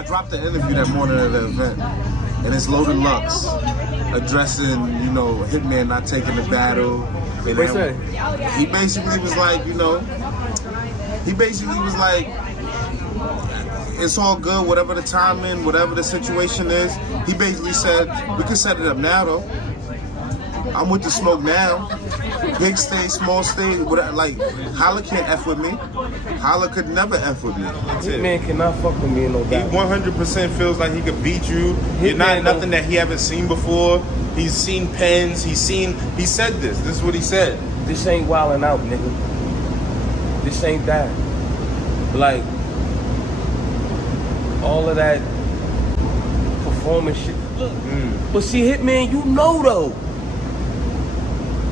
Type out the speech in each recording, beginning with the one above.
I dropped the interview that morning at the event, and it's Loaded Lux addressing, you know, Hitman not taking the battle. And What's that? he basically was like, you know, it's all good, whatever the timing, whatever the situation is. He basically said, we can set it up now though. I'm with the smoke now. Big stage, small stage, whatever. Like, Holla can't F with me. Holla could never F with me. Hitman cannot fuck with me in no doubt. He 100% feels like he could beat you. You're not nothing that he haven't seen before. He's seen pens. He said this. This is what he said. This ain't wildin' out, nigga. This ain't that. Like, all of that performance shit. But see, Hitman, you know though.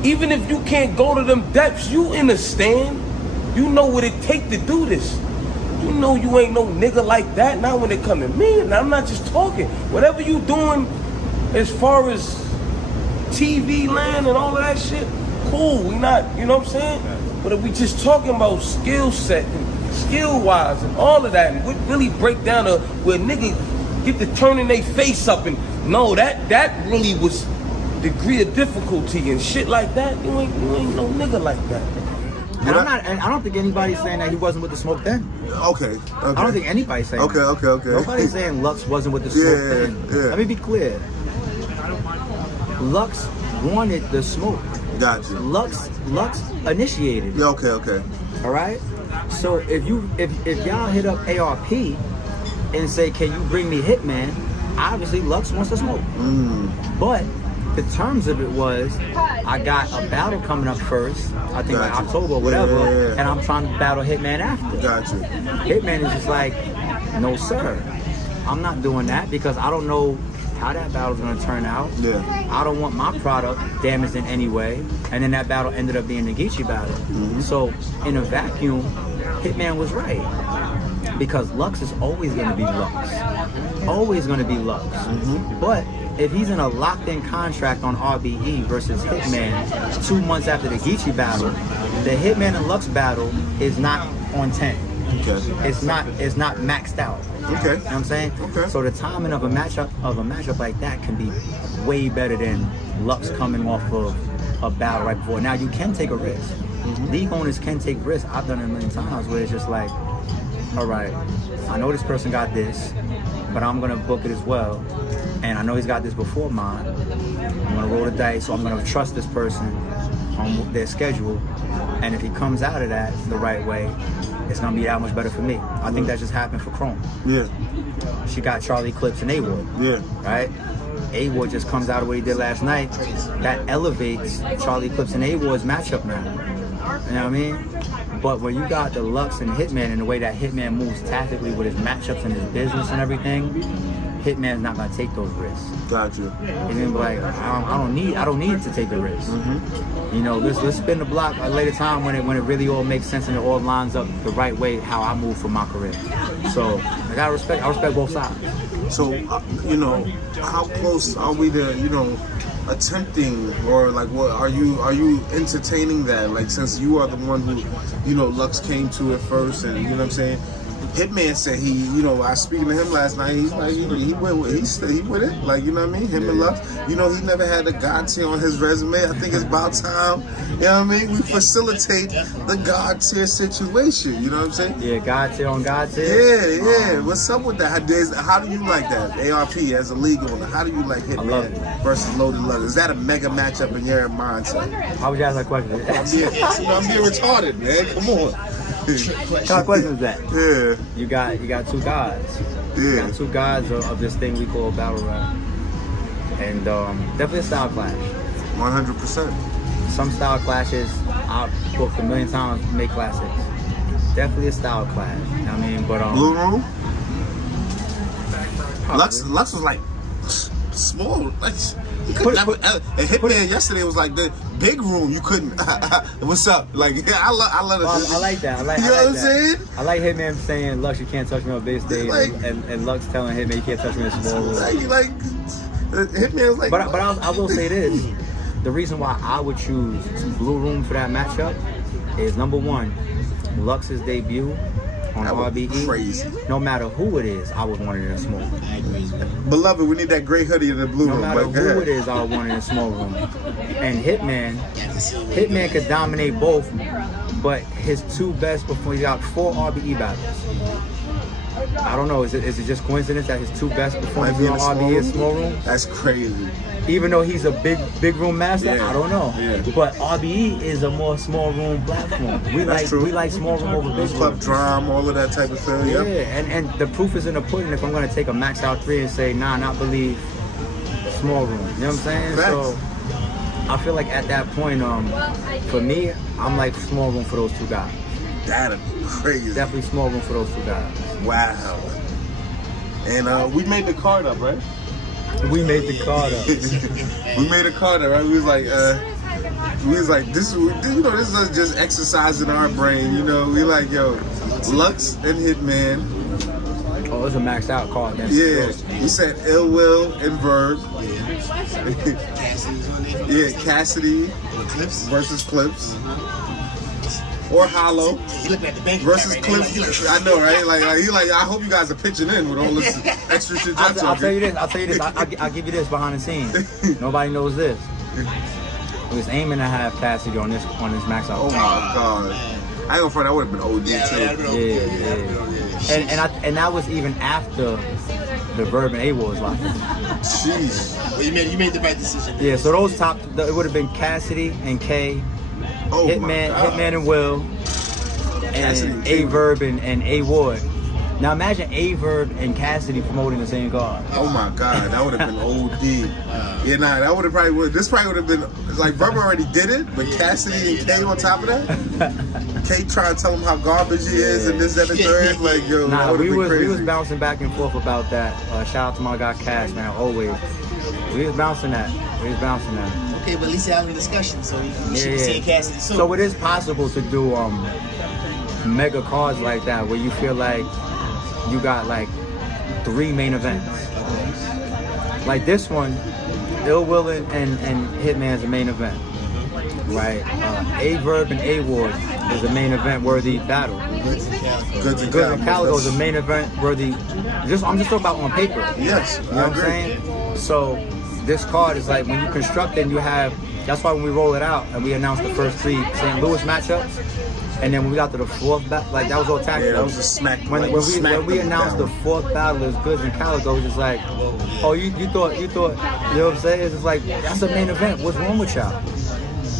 Even if you can't go to them depths, you in the stand. You know what it take to do this. You know you ain't no nigga like that. Not when it come to me. And I'm not just talking. Whatever you doing as far as TV land and all of that shit, cool. We not, you know what I'm saying? But if we just talking about skill set and skill wise and all of that, and we really break down to where niggas get to turning their face up and no, that really was degree of difficulty and shit like that. You ain't no nigga like that. And I don't think anybody's saying that he wasn't with the smoke then. Okay. I don't think anybody's saying that. Okay. Nobody's saying Lux wasn't with the smoke then. Yeah. Let me be clear. Lux wanted the smoke. Gotcha. Lux initiated it. Yeah, okay. All right. So if y'all hit up ARP and say, can you bring me Hitman? Obviously Lux wants to smoke. But the terms of it was, I got a battle coming up first, I think like October or whatever, and I'm trying to battle Hitman after. Gotcha. Hitman is just like, no sir, I'm not doing that because I don't know how that battle's gonna turn out. Yeah. I don't want my product damaged in any way. And then that battle ended up being the Geechee battle. So in a vacuum, Hitman was right. Because Lux is always gonna be Lux. Always gonna be Lux. But if he's in a locked-in contract on RBE versus Hitman 2 months after the Geechee battle, the Hitman and Lux battle is not on 10. Okay. It's not maxed out. Okay. You know what I'm saying? Okay. So the timing of a matchup like that can be way better than Lux coming off of a battle right before. Now you can take a risk. League owners can take risks. I've done it a million times where it's just like, all right, I know this person got this, but I'm gonna book it as well. And I know he's got this before mine. I'm gonna roll the dice, so I'm gonna trust this person on their schedule. And if he comes out of that the right way, it's gonna be that much better for me. I think that just happened for Chrome. Yeah. She got Charlie Clips and A-Ward. Yeah. Right? A-Ward just comes out of what he did last night. That elevates Charlie Clips and A-Ward's matchup now. You know what I mean? But when you got the Lux and Hitman and the way that Hitman moves tactically with his matchups and his business and everything, Hitman's not gonna take those risks. Gotcha. He's gonna be like, I don't need to take the risk. You know, let's spin the block at a later time when it really all makes sense and it all lines up the right way how I move for my career. So I respect both sides. So you know, how close are we to, you know, attempting, or like, what are you entertaining that? Like, since you are the one who, you know, Lux came to it first, and you know what I'm saying. Hitman said he, you know, I was speaking to him last night. He's like, he went with it. Like, you know what I mean? Him and Lux. You know, he never had a God tier on his resume. I think it's about time. You know what I mean? We facilitate the God tier situation. You know what I'm saying? Yeah, God tier on God tier. Yeah. What's up with that? How do you like that? ARP as a league owner, how do you like Hitman versus Loaded Lux? Is that a mega matchup in your mindset? How would you ask that question? I'm being retarded, man. Come on. What kind of question is that? Yeah. You got two gods. Yeah. You got two gods of this thing we call battle rap. And definitely a style clash. 100%. Some style clashes I've booked a million times to make classics. Definitely a style clash. You know what I mean? But Blue Room? Lux was like small. Like, you couldn't have, and Hitman yesterday was like the big room. You couldn't. What's up? Like, I love it. I like that. You know what I'm saying? I like Hitman saying, Lux, you can't touch me on big stage, like, and Lux telling Hitman, you can't touch me in a small room. Like Hitman's like. But I will say this: the reason why I would choose Blue Room for that matchup is, number one, Lux's debut on That would be RBE, crazy. no matter who it is, I would want it in a smoke room. I agree. Beloved, we need that gray hoodie in the blue No room. matter But go who ahead. it is, I would want it in a smoke room. And Hitman could dominate both, but his two best before he got 4 RBE battles. I don't know. Is it just coincidence that his two best Might performances be in on a small RBE is room? small room? That's crazy. Even though he's a big room master, Yeah. I don't know. Yeah. But RBE is a more small room platform. That's true. We like small room over big Club room. drum, all of that type of thing. Yeah, Yep. and the proof is in the pudding. If I'm gonna take a max out 3 and say, nah, not believe small room. You know what I'm saying? Facts. So I feel like at that point, for me, I'm like small room for those two guys. That'd be crazy. Definitely small room for those two guys. Wow. And we made the card up, right? We made the card up. We made a card up, right? We was like, this is us just exercising our brain, you know? We like, yo, Lux and Hitman. Oh, it's a maxed out card. Then. Yeah. We said Ill Will and Verb. Cassidy's on there. Yeah, Cassidy Clips. versus Clips. Or Hollow He looking at the bank versus account right now, Clips. like, I know, right? I hope you guys are pitching in with all this extra shit y'all I'll tell you talking. this. I'll give you this behind the scenes. Nobody knows this. We was aiming to have Cassidy on this max out. Oh my God. I ain't gonna front, that would have been OD yeah, that'd too. been over. Yeah. And that was even after the Verb and A was like. Jeez. Well, you made the right decision. Yeah, so those it would have been Cassidy and K, Oh my Hitman God. and Will, Cassidy and and K. A Verb and A Ward. Now imagine A Verb and Cassidy promoting the same card. Oh my God, that would have been OD. Yeah, nah, that would have this probably would have been, like, Verb already did it, but Cassidy and K on top of that? K trying to tell him how garbage he is and this, that, and the third. Like, yo, that Nah, would have been crazy. we was bouncing back and forth about that. Shout out to my guy Cash, man, always. We was bouncing that. Okay, but at least you're having a discussion, so you should be seeing Cassidy soon. So it is possible to do mega cards like that where you feel like you got like 3 main events. Like this one, Ill Will and Hitman is the main event, right? A Verb and A Ward is a main event worthy battle. Goods and Good and Calico Calicos. is a main event worthy. I'm just talking about on paper. Yes, You know what I'm saying? So this card is like when you construct it, and you have. That's why when we roll it out and we announced the first 3 St. Louis matchups, and then when we got to the 4th battle, like that was all tactical. Yeah, that was a smack. When we announced the the 4th battle as Goods and Calico, it was just like, oh, you thought, you know what I'm saying? It's just like, that's a main event. What's wrong with y'all?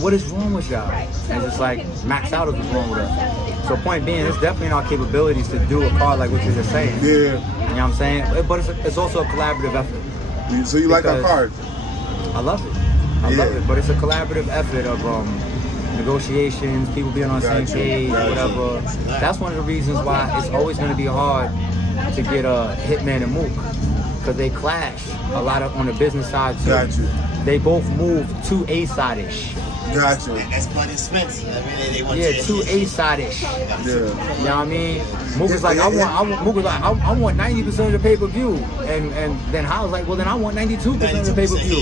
What is wrong with y'all? And it's just like, Max Out is what's wrong with us. So point being, it's definitely in our capabilities to do a card like what you're just saying. Yeah. You know what I'm saying? But it's also a collaborative effort. So you like our Because- card? I love it. I love it. But it's a collaborative effort of negotiations, people being on the same Gotcha. page, Gotcha. whatever. That's one of the reasons why it's always going to be hard to get Hitman and Mook, because they clash a lot on the business side too. Gotcha. They both move too A-side-ish. Gotcha. That's Bud and Spence. I mean, they want Yeah, to too A-side-ish. Yeah. You know what I mean? Mook is like, I want 90% of the pay-per-view. And then Holla's like, well, then I want 92% of the 92%, pay-per-view.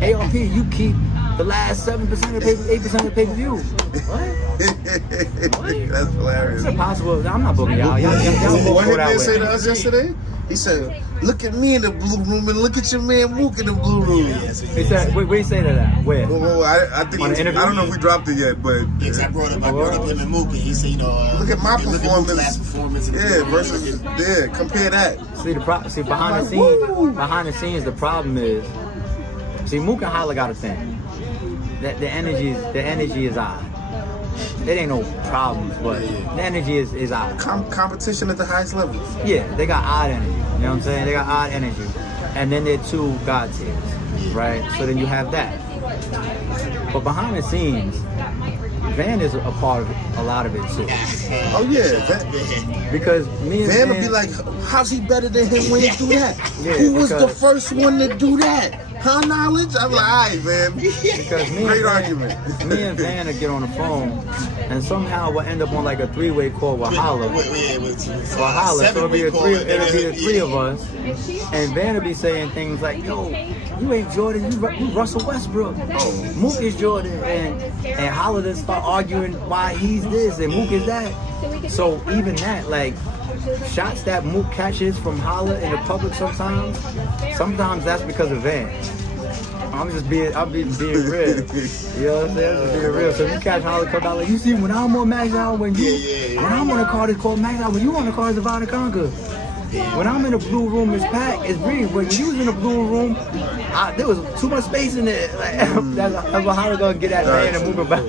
yeah. ARP, you keep the last 7% of the 8% of the pay-per-view. What? That's hilarious. It's impossible. I'm not booking y'all. Y'all both What go did that man say to way. us yesterday? He said, "Look at me in the blue room and look at your man Mook in the blue room." He said, where you say that? Where? Well, I think On the I interview? don't know if we dropped it yet, but I brought up him and Mook, and he said, look at my Mook's performance. last performance. In the Yeah, Blue versus compare that. See behind the scenes, the problem is, Mook and Holla got a thing. The energy is odd. It ain't no problems, but the energy is odd. Competition at the highest level. Yeah, they got odd energy. You know what I'm saying? They got odd energy. And then they're 2 God tiers, right? So then you have that. But behind the scenes, Van is a part of a lot of it too. Oh yeah, Because me and Van would be like, "How's he better than him when he do that? Yeah, Who was the because- first one to do that? Huh, knowledge?" I'm like, "All right, man." Because Great argument. Me and Van will get on the phone, and somehow we'll end up on like a 3-way call with Holla. For Holla, so it'll be the 3 of us, and Van will be saying things like, "Yo, you ain't Jordan, you Russell Westbrook. Oh. Mook is Jordan," and Holla then start arguing why he's this and Mook is that. So even that, like, shots that Mook catches from Holla in the public sometimes that's because of Van. I'm being real. You know what I'm saying? Just being real. So if you catch Holla come out like, you see, when I'm on Max Out, when I'm on a car that's called Max Out, when you on a car it's Divide and Conquer. When I'm in the blue room, it's packed, it's breathing. When you was in the blue room, there was too much space in there. Like, that's what Holla gonna get that man and move about.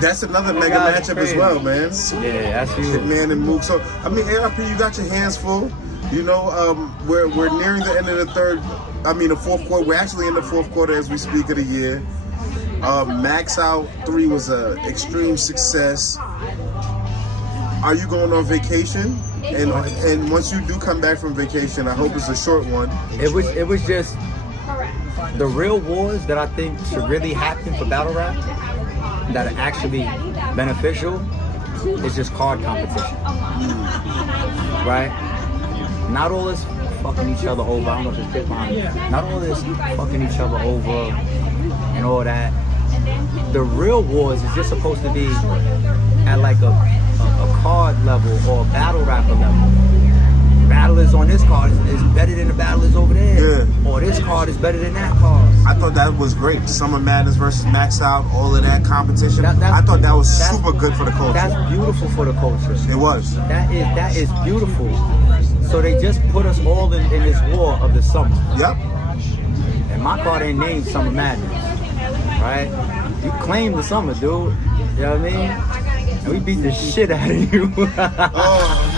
That's another mega matchup as well, man. Yeah, that's huge. Hitman and Mook. So, I mean, ARP, you got your hands full. You know, we're nearing the end of the the fourth quarter. We're actually in the fourth quarter as we speak of the year. Max Out 3 was an extreme success. Are you going on vacation? And once you do come back from vacation, I hope it's a short one. It was just the real wars that I think should really happen for battle rap that are actually beneficial is just card competition. Right? Not all this fucking each other over. I don't know if it's hip hop. Not all this fucking each other over and all that. The real wars is just supposed to be at like a card level or a battle rapper level. Battlers on this card is better than the battlers over there. Yeah. Or this card is better than that card. I thought that was great. Summer Madness versus Max Out, all of that competition. I thought that was super good for the culture. That's beautiful for the culture. It was. That is beautiful. So they just put us all in this war of the summer. Yep. And my card ain't named Summer Madness. Right? You claim the summer, dude. You know what I mean? And we beat the shit out of you. Oh.